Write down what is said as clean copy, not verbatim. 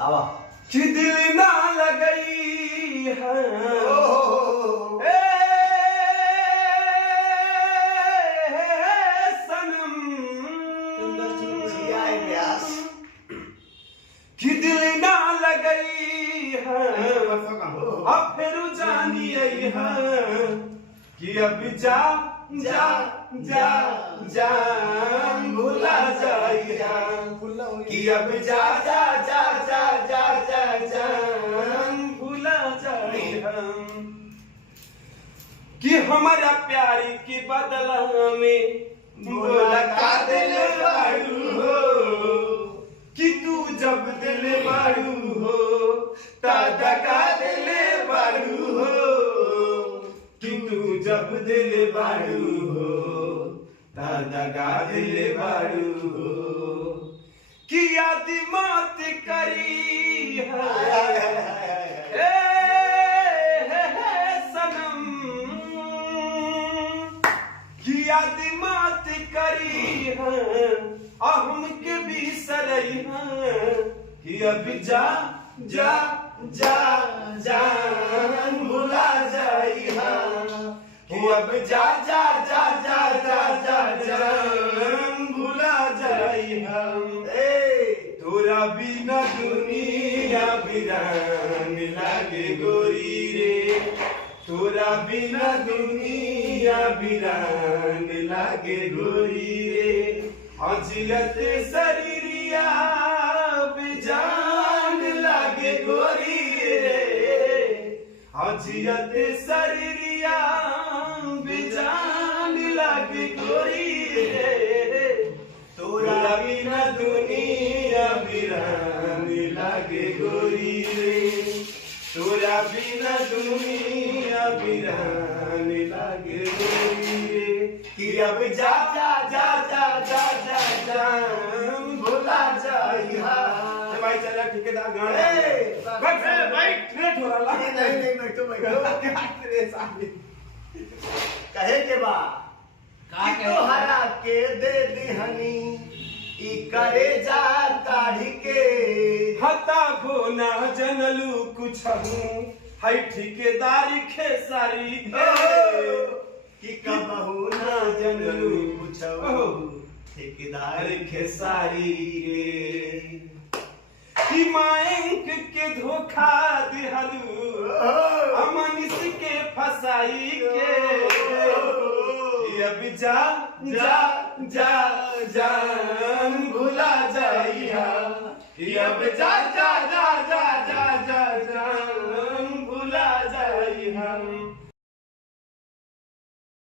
आवा कि दिल ना लगई है सनम कि दिल ना लगई है अब फिर जानी आई है कि अब जा जा जा जान भुला जाइया कि अब जा जा जा जा जा जा जान भुला जाइया कि हमारा प्यार के बदला में बोला का दिल बाड़ू हो कि तू जब दिल बाड़ू हो तादा का दिल बाड़ू हो कि तू जब दिल बाड़ू हो दादा का दिल बाड़ू हो कि याद मत करी है सनम कि याद मत करी है हम के भी सरई है कि अब जा जा जा जान भुला जाई है कि अब जा जा जा जा जा जा जान भुला जाई हम तोरा बिना दुनिया वीरान लागे गोरी रे तोरा बिना दुनिया वीरान लागे गोरी रे अजियत शरीरिया बेजान लागे गोरी रे अजियत शरीरिया बेजान लागे गोरी रे तोरा बिना दुनिया वीरान लागे गोरी रे तोरा बिना दुनिया वीरान लागे गोरी रे कि अब जा जा जा जा जा जा जान भुला जाइया भाई चला ठेकेदार गाना बैठ बैठ हो रहा नहीं बैठो तेरे सामने कहे के बा का कि तोहरा के दे दिहनी ई करे जा काढ़ी के हता भोना जनलू कुछ हूँ हाय ठेकेदारी खेसारी कि कबहू ना जनलू कुछो ठेकेदार खेसारी कि मायंक के धोखा दिहलू अमनिस के फसाई के अब जा जा जा जान भुला जाइया अब जा जा जा जा